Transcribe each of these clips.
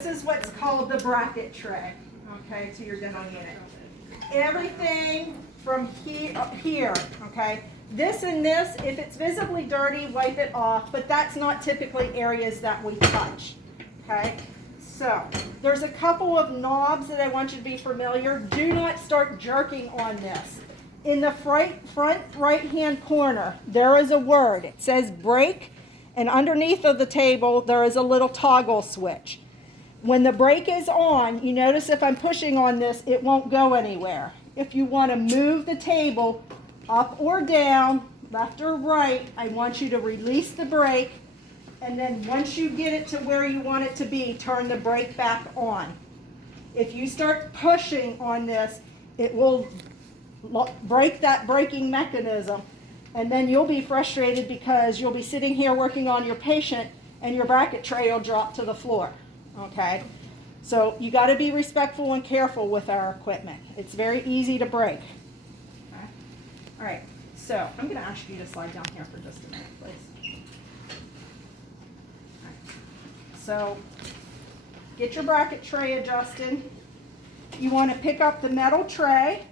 This is what's called the bracket tray, okay, to your dental unit. Everything from here, okay, this and this, if it's visibly dirty, wipe it off, but that's not typically areas that we touch, okay? So, there's a couple of knobs that I want you to be familiar. Do not start jerking on this. In the front right-hand corner, there is a word. It says break, and underneath of the table, there is a little toggle switch. When the brake is on, you notice if I'm pushing on this, it won't go anywhere. If you want to move the table up or down, left or right, I want you to release the brake, and then once you get it to where you want it to be, turn the brake back on. If you start pushing on this, it will break that braking mechanism, and then you'll be frustrated because you'll be sitting here working on your patient and your bracket tray will drop to the floor. Okay, so you got to be respectful and careful with our equipment. It's very easy to break. Okay. All right, so I'm going to ask you to slide down here for just a minute, please. Right. So get your bracket tray adjusted. You want to pick up the metal tray.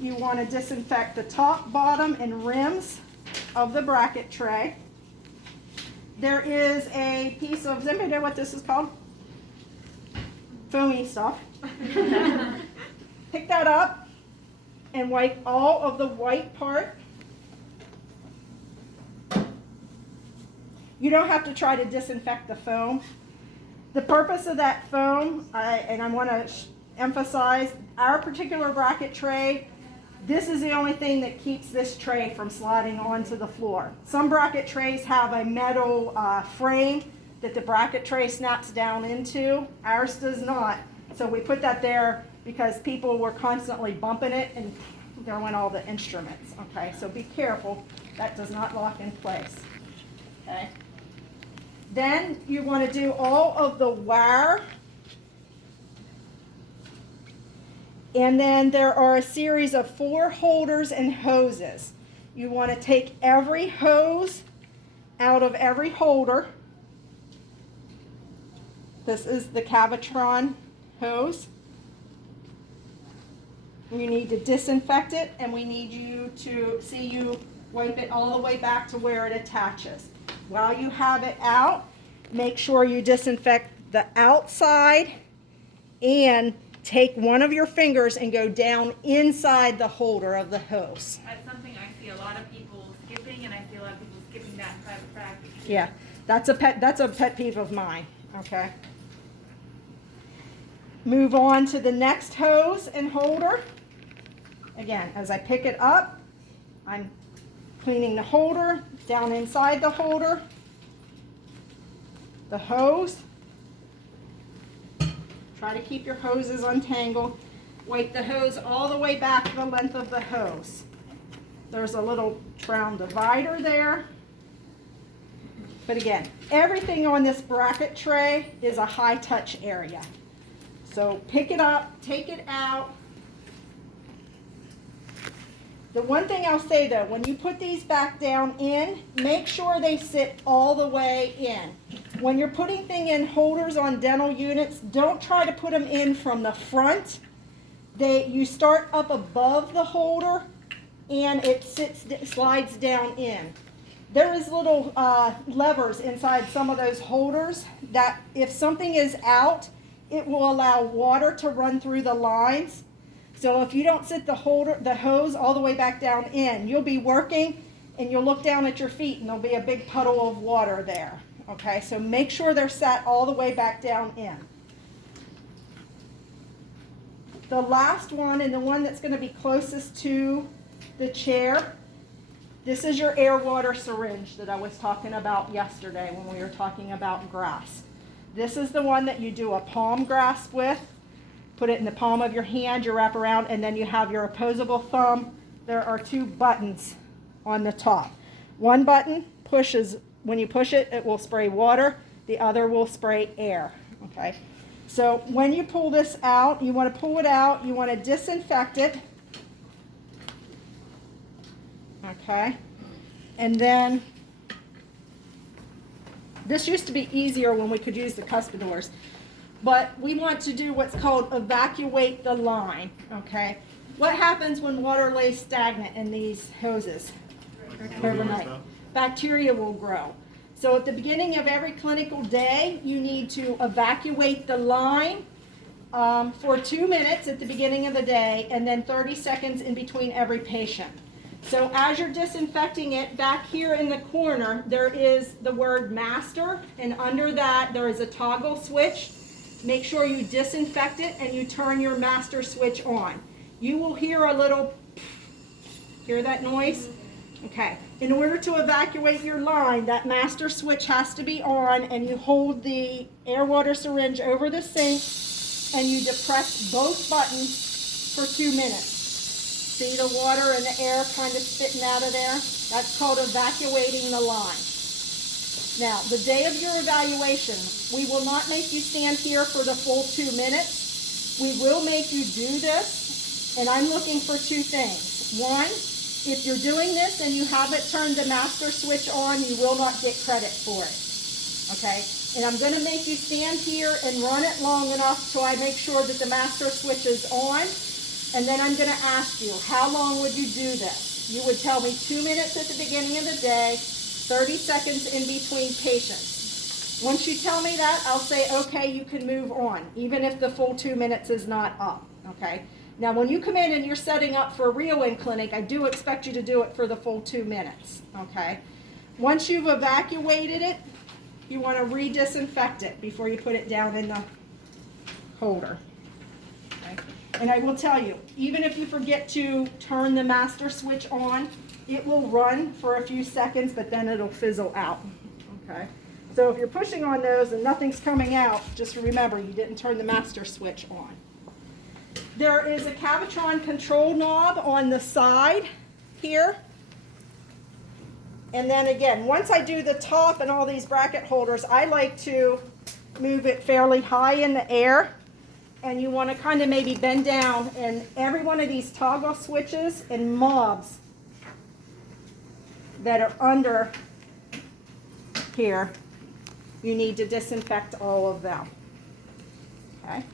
You want to disinfect the top, bottom, and rims of the bracket tray. There is a piece of, does anybody know what this is called? Foamy stuff. Pick that up and wipe all of the white part. You don't have to try to disinfect the foam. The purpose of that foam, and I want to emphasize, our particular bracket tray, this is the only thing that keeps this tray from sliding onto the floor. Some bracket trays have a metal frame that the bracket tray snaps down into. Ours does not. So we put that there because people were constantly bumping it and there went all the instruments. Okay, so be careful. That does not lock in place. Okay. Then you want to do all of the wire. And then there are a series of 4 holders and hoses. You want to take every hose out of every holder. This is the Cavitron hose. You need to disinfect it, and we need you to see you wipe it all the way back to where it attaches. While you have it out, make sure you disinfect the outside and take one of your fingers and go down inside the holder of the hose. That's something I see a lot of people skipping, and I see a lot of people skipping that in private practice. Yeah, that's a pet peeve of mine. Okay. Move on to the next hose and holder. Again, as I pick it up, I'm cleaning the holder, down inside the holder, the hose. Try to keep your hoses untangled. Wipe the hose all the way back the length of the hose. There's a little round divider there. But again, everything on this bracket tray is a high touch area. So pick it up, take it out. The one thing I'll say though, when you put these back down in, make sure they sit all the way in. When you're putting things in holders on dental units, don't try to put them in from the front. You start up above the holder and it slides down in. There is little levers inside some of those holders that if something is out, it will allow water to run through the lines. So if you don't sit the hose all the way back down in, you'll be working and you'll look down at your feet and there'll be a big puddle of water there. Okay, so make sure they're sat all the way back down in. The last one, and the one that's going to be closest to the chair, this is your air water syringe that I was talking about yesterday when we were talking about grasp. This is the one that you do a palm grasp with. Put it in the palm of your hand, you wrap around, and then you have your opposable thumb. There are 2 buttons on the top. One button pushes, when you push it, it will spray water. The other will spray air, okay? So when you pull this out, you want to pull it out, you want to disinfect it, okay? And then This used to be easier when we could use the cuspidors, but we want to do what's called evacuate the line, okay? What happens when water lays stagnant in these hoses overnight? Bacteria will grow. So at the beginning of every clinical day, you need to evacuate the line for 2 minutes at the beginning of the day, and then 30 seconds in between every patient. So as you're disinfecting it, back here in the corner, there is the word master, and under that, there is a toggle switch. Make sure you disinfect it and you turn your master switch on. You will hear a little, hear that noise? Okay. In order to evacuate your line, that master switch has to be on, and you hold the air water syringe over the sink and you depress both buttons for 2 minutes. See the water and the air kind of spitting out of there? That's called evacuating the line. Now, the day of your evaluation, we will not make you stand here for the full 2 minutes. We will make you do this, and I'm looking for 2 things. One, if you're doing this and you haven't turned the master switch on, you will not get credit for it. Okay? And I'm going to make you stand here and run it long enough till I make sure that the master switch is on. And then I'm going to ask you, how long would you do this? You would tell me 2 minutes at the beginning of the day, 30 seconds in between patients. Once you tell me that, I'll say, okay, you can move on, even if the full 2 minutes is not up, okay? Now, when you come in and you're setting up for real in clinic, I do expect you to do it for the full 2 minutes, okay? Once you've evacuated it, you want to re-disinfect it before you put it down in the holder. Okay? And I will tell you, even if you forget to turn the master switch on, it will run for a few seconds, but then it'll fizzle out. Okay? So if you're pushing on those and nothing's coming out, just remember you didn't turn the master switch on. There is a Cavitron control knob on the side here. And then again, once I do the top and all these bracket holders, I like to move it fairly high in the air. And you want to kind of maybe bend down, and every one of these toggle switches and mobs that are under here, you need to disinfect all of them. Okay?